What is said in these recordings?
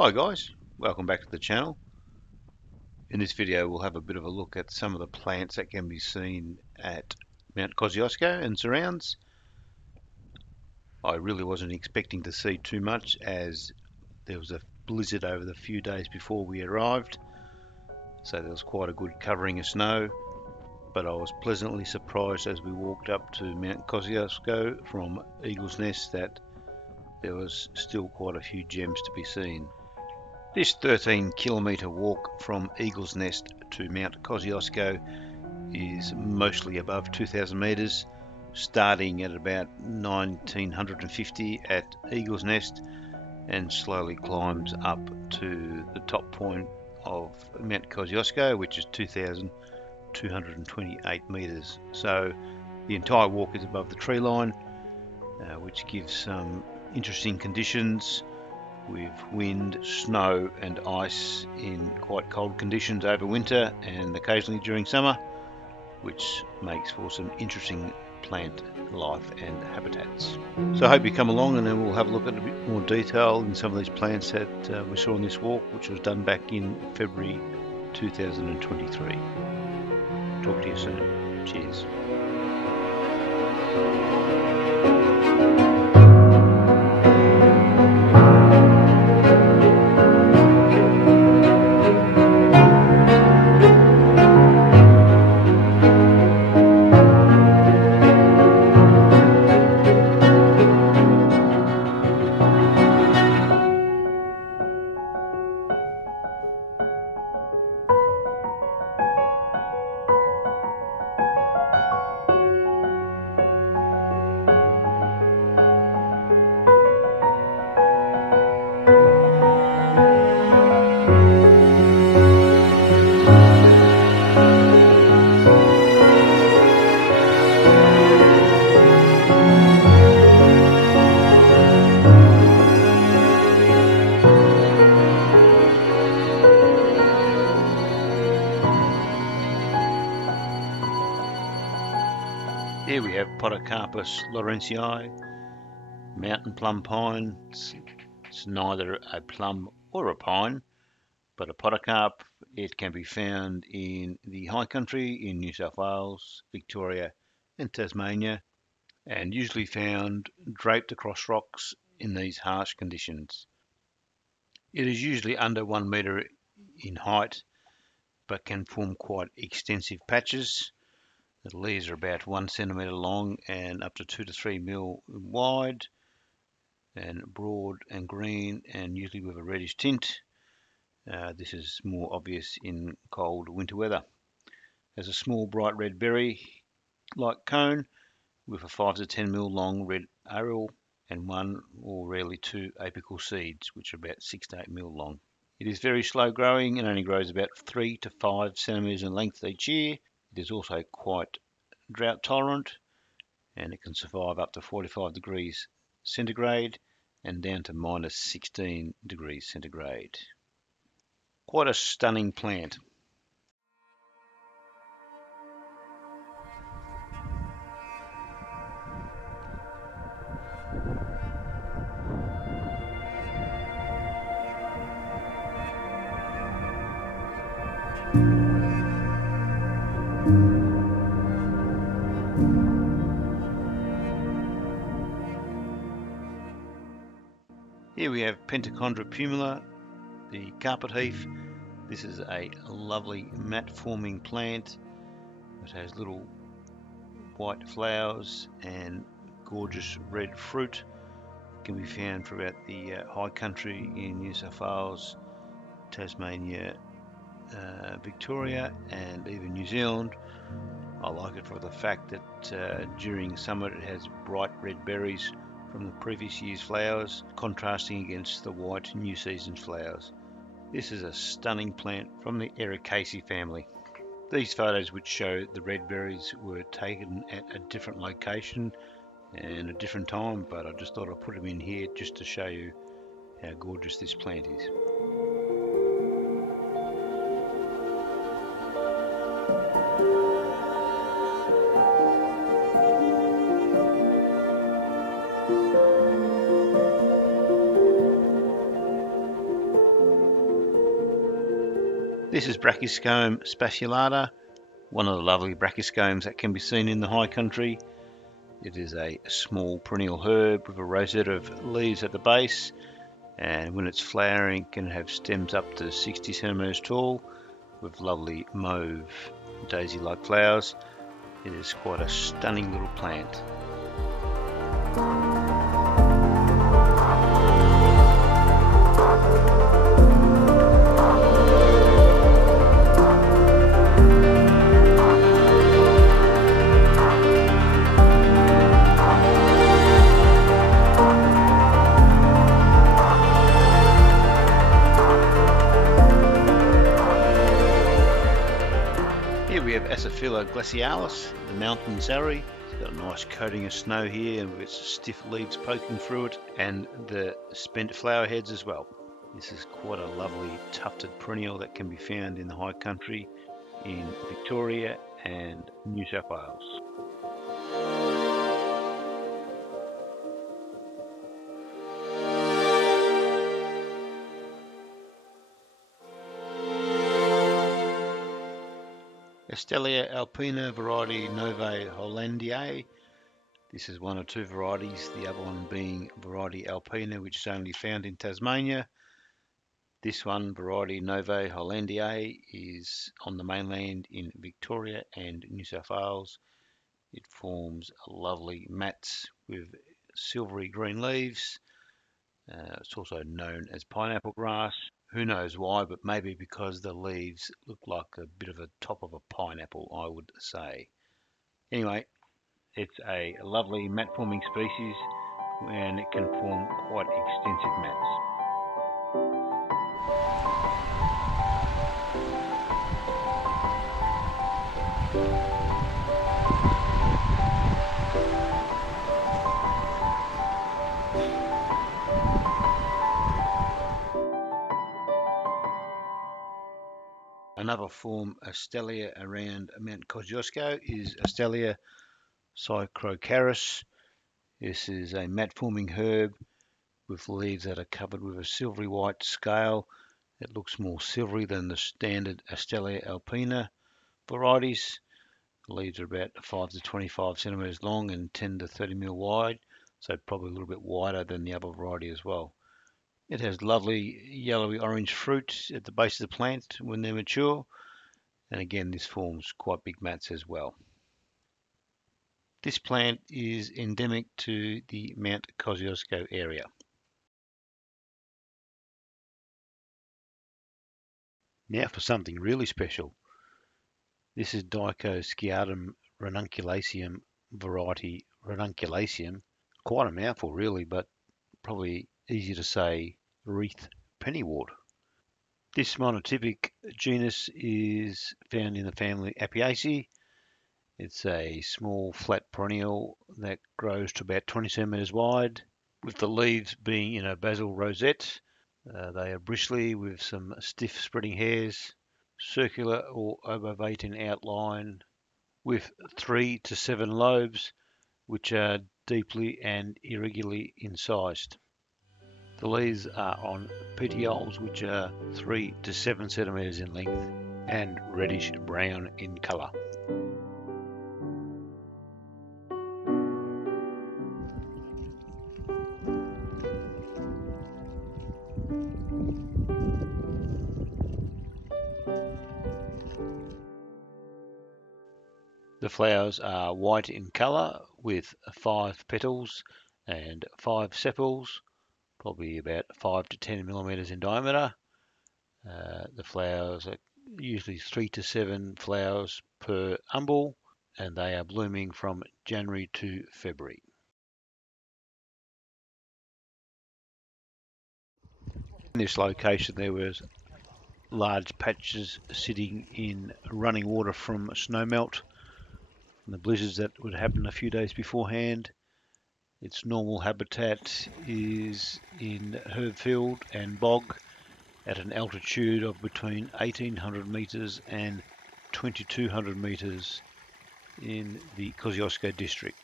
Hi guys, welcome back to the channel. In this video we'll have a bit of a look at some of the plants that can be seen at Mount Kosciuszko and surrounds. I really wasn't expecting to see too much as there was a blizzard over the few days before we arrived, so there was quite a good covering of snow, but I was pleasantly surprised as we walked up to Mount Kosciuszko from Eagle's Nest that there was still quite a few gems to be seen. This 13-kilometre walk from Eagle's Nest to Mount Kosciuszko is mostly above 2,000 metres, starting at about 1950 at Eagle's Nest and slowly climbs up to the top point of Mount Kosciuszko, which is 2,228 metres. So the entire walk is above the tree line, which gives some interesting conditions with wind, snow and ice in quite cold conditions over winter and occasionally during summer, which makes for some interesting plant life and habitats. So I hope you come along and then we'll have a look at a bit more detail in some of these plants that we saw on this walk, which was done back in February 2023. Talk to you soon. Cheers. Here we have Podocarpus lawrencei, mountain plum pine. It's neither a plum or a pine, but a podocarp. It can be found in the high country in New South Wales, Victoria and Tasmania, and usually found draped across rocks in these harsh conditions. It is usually under 1 metre in height, but can form quite extensive patches. The leaves are about 1 centimetre long and up to 2 to 3 mil wide, and broad and green and usually with a reddish tint. This is more obvious in cold winter weather. Has a small bright red berry-like cone with a 5 to 10 mil long red aril and 1 or rarely 2 apical seeds, which are about 6 to 8 mil long. It is very slow growing and only grows about 3 to 5 centimetres in length each year. It is also quite drought tolerant and it can survive up to 45 degrees centigrade and down to minus 16 degrees centigrade. Quite a stunning plant. Here we have Pentachondra pumila, the carpet heath. This is a lovely mat forming plant. It has little white flowers and gorgeous red fruit. It can be found throughout the high country in New South Wales, Tasmania, Victoria and even New Zealand. I like it for the fact that during summer it has bright red berries from the previous year's flowers, contrasting against the white new season flowers. This is a stunning plant from the Ericaceae family. These photos which show the red berries were taken at a different location and a different time, but I just thought I'd put them in here just to show you how gorgeous this plant is. This is Brassica spatiulata, one of the lovely brachyscomes that can be seen in the high country. It is a small perennial herb with a rosette of leaves at the base, and when it's flowering it can have stems up to 60 centimeters tall with lovely mauve daisy-like flowers. It is quite a stunning little plant. Here we have glacialis, the mountain Sunray. It's got a nice coating of snow here and with stiff leaves poking through it, and the spent flower heads as well. This is quite a lovely tufted perennial that can be found in the high country in Victoria and New South Wales. Cattleya Alpine variety Novae hollandiae. This is one of two varieties, the other one being variety Alpina, which is only found in Tasmania. This one, variety Novae hollandiae, is on the mainland in Victoria and New South Wales. It forms lovely mats with silvery green leaves. It's also known as pineapple grass. Who knows why, but maybe because the leaves look like a bit of a top of a pineapple, I would say. Anyway, it's a lovely mat forming species and it can form quite extensive mats. Another form of Aalia around Mount Kosciuszko is Aalia Cyrocaris. This is a mat-forming herb with leaves that are covered with a silvery white scale. It looks more silvery than the standard Aalia alpina varieties. The leaves are about 5 to 25 centimeters long and 10 to 30 mil wide, so probably a little bit wider than the other variety as well. It has lovely yellowy orange fruit at the base of the plant when they're mature, and again this forms quite big mats as well. This plant is endemic to the Mount Kosciuszko area. Now for something really special. This is Daoskum Ranula variety Ranunculaceum. Quite a mouthful really, but probably easier to say Heath pennywort. This monotypic genus is found in the family Apiaceae. It's a small flat perennial that grows to about 20 centimeters wide, with the leaves being in a basal rosette. They are bristly with some stiff spreading hairs, circular or obovate in outline, with 3 to 7 lobes, which are deeply and irregularly incised. The leaves are on petioles which are 3 to 7 centimeters in length and reddish brown in colour. The flowers are white in colour with 5 petals and 5 sepals, probably about 5 to 10 millimeters in diameter. The flowers are usually 3 to 7 flowers per umbel, and they are blooming from January to February. In this location there was large patches sitting in running water from snowmelt and the blizzards that would happen a few days beforehand. Its normal habitat is in herbfield and bog at an altitude of between 1800 meters and 2200 meters in the Kosciuszko district.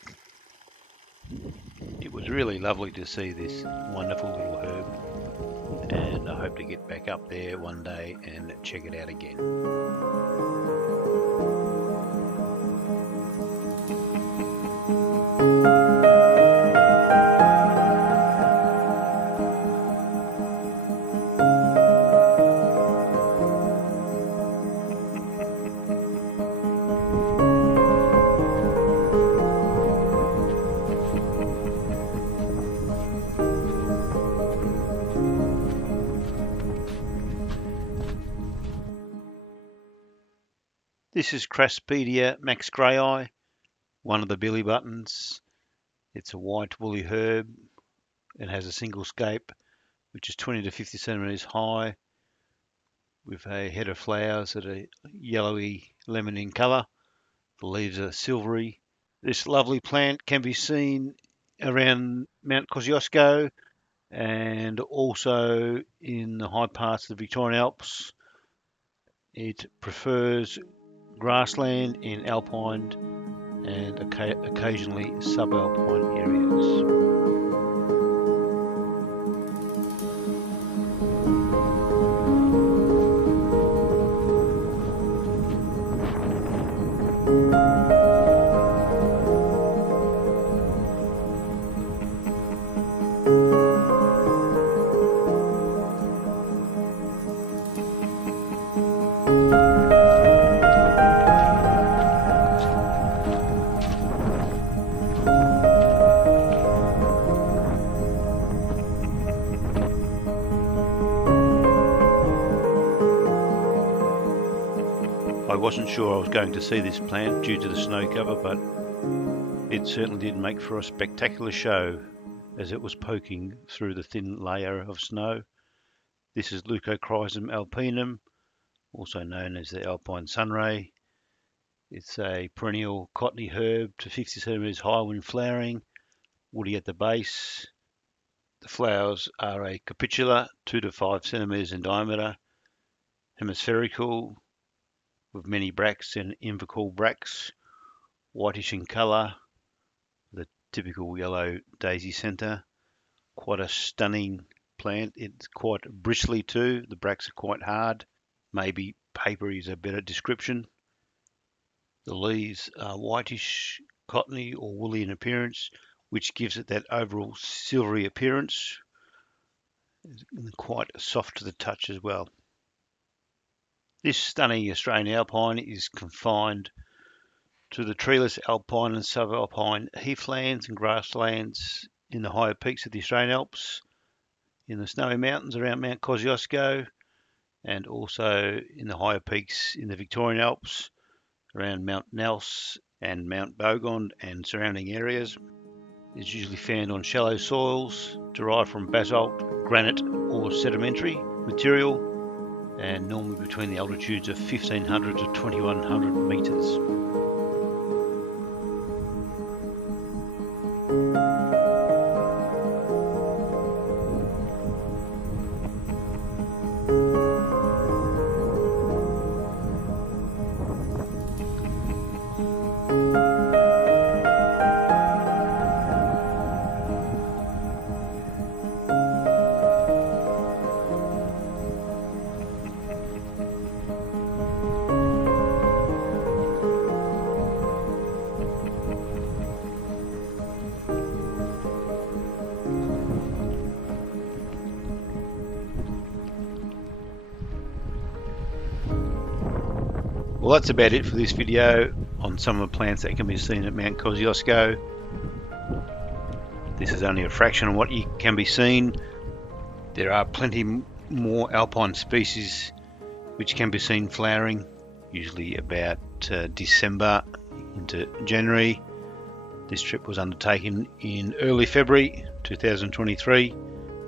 It was really lovely to see this wonderful little herb, and I hope to get back up there one day and check it out again. This is Cattleya Max Grey Eye, one of the billy buttons. It's a white woolly herb. It has a single scape, which is 20 to 50 centimeters high, with a head of flowers that are yellowy lemon in color. The leaves are silvery. This lovely plant can be seen around Mount Kosciuszko and also in the high parts of the Victorian Alps. It prefers grassland in alpine and occasionally subalpine areas. I wasn't sure I was going to see this plant due to the snow cover, but it certainly did make for a spectacular show as it was poking through the thin layer of snow. This is Leucochrysum alpinum, also known as the Alpine Sunray. It's a perennial cottony herb to 50 centimeters high when flowering, woody at the base. The flowers are a capitula, 2 to 5 centimeters in diameter, hemispherical, with many bracts and invercauls bracts, whitish in colour, the typical yellow daisy centre. Quite a stunning plant. It's quite bristly too. The bracts are quite hard. Maybe papery is a better description. The leaves are whitish, cottony or woolly in appearance, which gives it that overall silvery appearance. And quite soft to the touch as well. This stunning Australian Alpine is confined to the treeless alpine and subalpine heathlands and grasslands in the higher peaks of the Australian Alps, in the snowy mountains around Mount Kosciuszko, and also in the higher peaks in the Victorian Alps around Mount Nels and Mount Bogond and surrounding areas. It's usually found on shallow soils derived from basalt, granite or sedimentary material, and normally between the altitudes of 1500 to 2100 meters. Well, that's about it for this video on some of the plants that can be seen at Mount Kosciuszko. This is only a fraction of what can be seen. There are plenty more alpine species which can be seen flowering, usually about December into January. This trip was undertaken in early February 2023.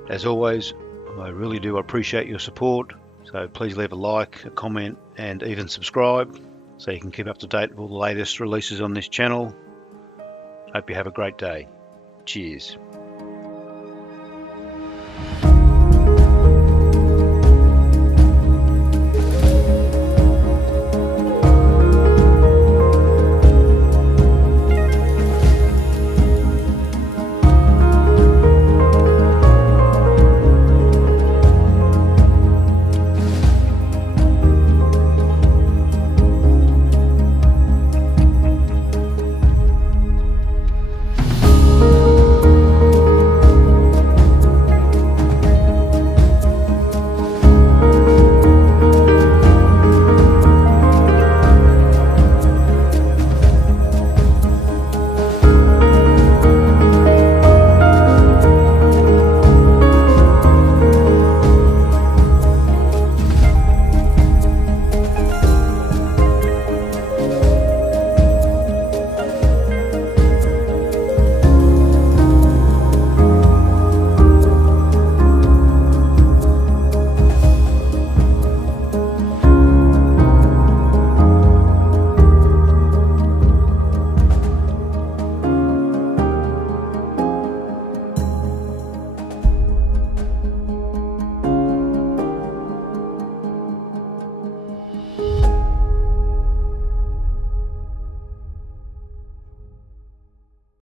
As always, I really do appreciate your support. So please leave a like, a comment, and even subscribe so you can keep up to date with all the latest releases on this channel. Hope you have a great day. Cheers.